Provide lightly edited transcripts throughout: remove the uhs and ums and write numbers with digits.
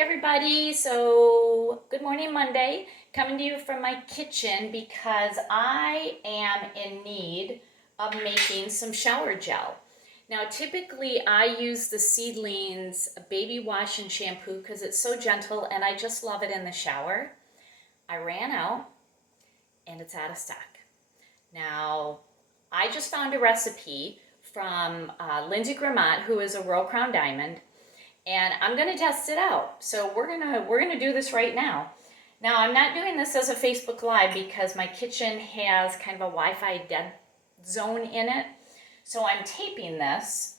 everybody. So good morning Monday, coming to you from my kitchen because I am in need of making some shower gel. Now typically I use the Seedling's baby wash and shampoo because it's so gentle and I just love it in the shower. I ran out and it's out of stock. Now I just found a recipe from Lindsay Gramont, who is a Royal Crown Diamond, and I'm gonna test it out. So we're gonna do this right now. Now I'm not doing this as a Facebook Live because my kitchen has kind of a Wi-Fi dead zone in it. So I'm taping this.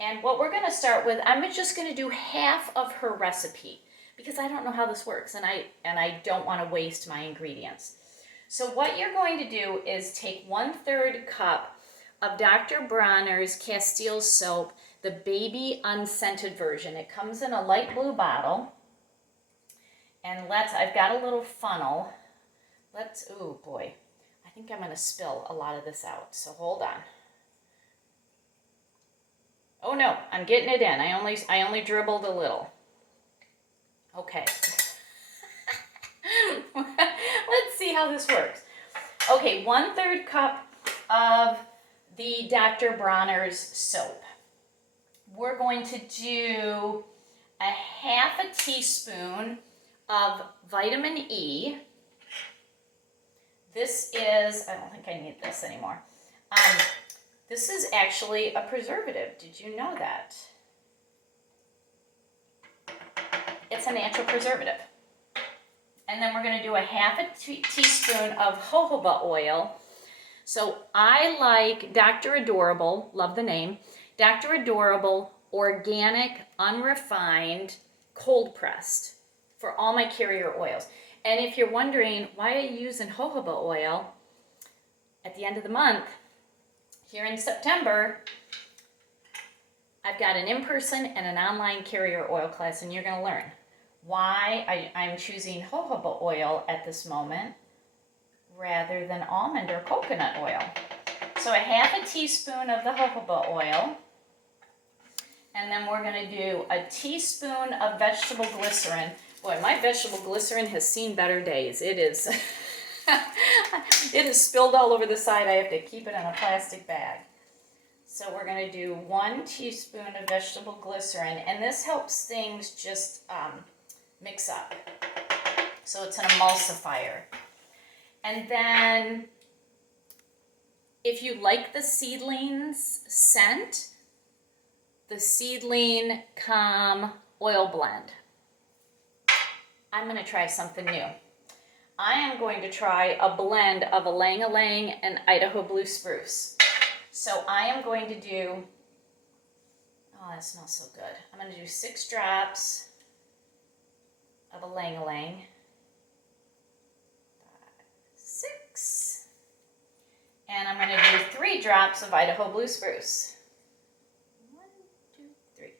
And what we're gonna start with, I'm just gonna do half of her recipe because I don't know how this works and I don't wanna waste my ingredients. So what you're going to do is take 1/3 cup of Dr. Bronner's Castile soap, the baby unscented version. It comes in a light blue bottle. And I've got a little funnel. Oh boy, I think I'm gonna spill a lot of this out, so hold on. Oh no, I'm getting it in. I only dribbled a little. Okay. Let's see how this works. Okay, 1/3 cup of the Dr. Bronner's soap. We're going to do a 1/2 teaspoon of vitamin E. This is, I don't think I need this anymore. This is actually a preservative. Did you know that? It's a natural preservative. And then we're going to do a 1/2 teaspoon of jojoba oil. So I like Dr. Adorable, love the name, Dr. Adorable Organic Unrefined Cold Pressed for all my carrier oils. And if you're wondering why are you using jojoba oil, at the end of the month, here in September, I've got an in-person and an online carrier oil class, and you're going to learn why I'm choosing jojoba oil at this moment rather than almond or coconut oil. So a 1/2 teaspoon of the jojoba oil, and then we're going to do a teaspoon of vegetable glycerin. Boy, my vegetable glycerin has seen better days. It is, it is spilled all over the side. I have to keep it in a plastic bag. So we're going to do 1 teaspoon of vegetable glycerin, and this helps things just mix up. So it's an emulsifier. And then if you like the Seedling's scent, the Seedling Calm oil blend. I'm going to try something new. I am going to try a blend of Ylang and Idaho Blue Spruce. So I am going to do, oh, that smells so good. I'm going to do 6 drops of Ylang. 6. And I'm going to do 3 drops of Idaho Blue Spruce. 1, 2, 3.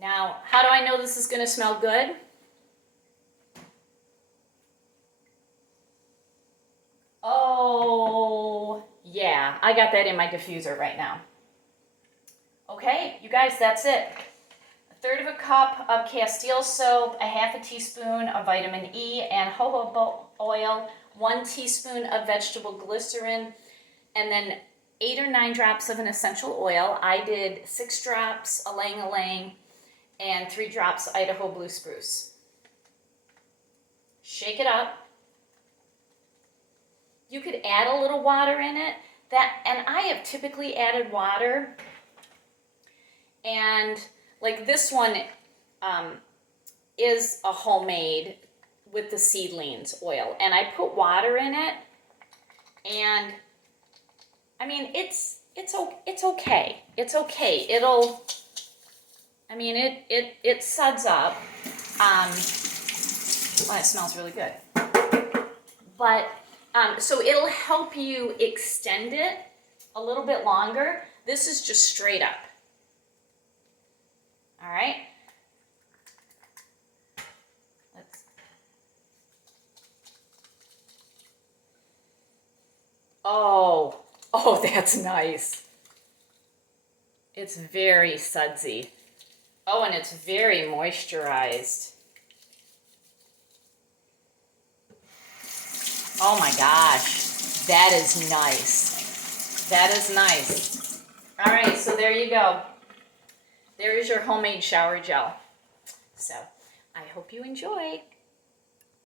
Now, how do I know this is going to smell good? Oh, yeah, I got that in my diffuser right now. Okay, you guys, that's it. 1/3 cup of Castile soap, a 1/2 teaspoon of vitamin E and jojoba oil, 1 teaspoon of vegetable glycerin, and then 8 or 9 drops of an essential oil. I did 6 drops Ylang and 3 drops Idaho Blue Spruce. Shake it up. You could add a little water in it. And I have typically added water, and like this one is a homemade with the Seedling's oil, and I put water in it, and I mean it's okay. It's okay. It suds up. Well, it smells really good. But so it'll help you extend it a little bit longer. This is just straight up. All right. Oh, that's nice. It's very sudsy. Oh, and it's very moisturized. Oh my gosh, that is nice. That is nice. All right, so there you go. There is your homemade shower gel. So I hope you enjoy.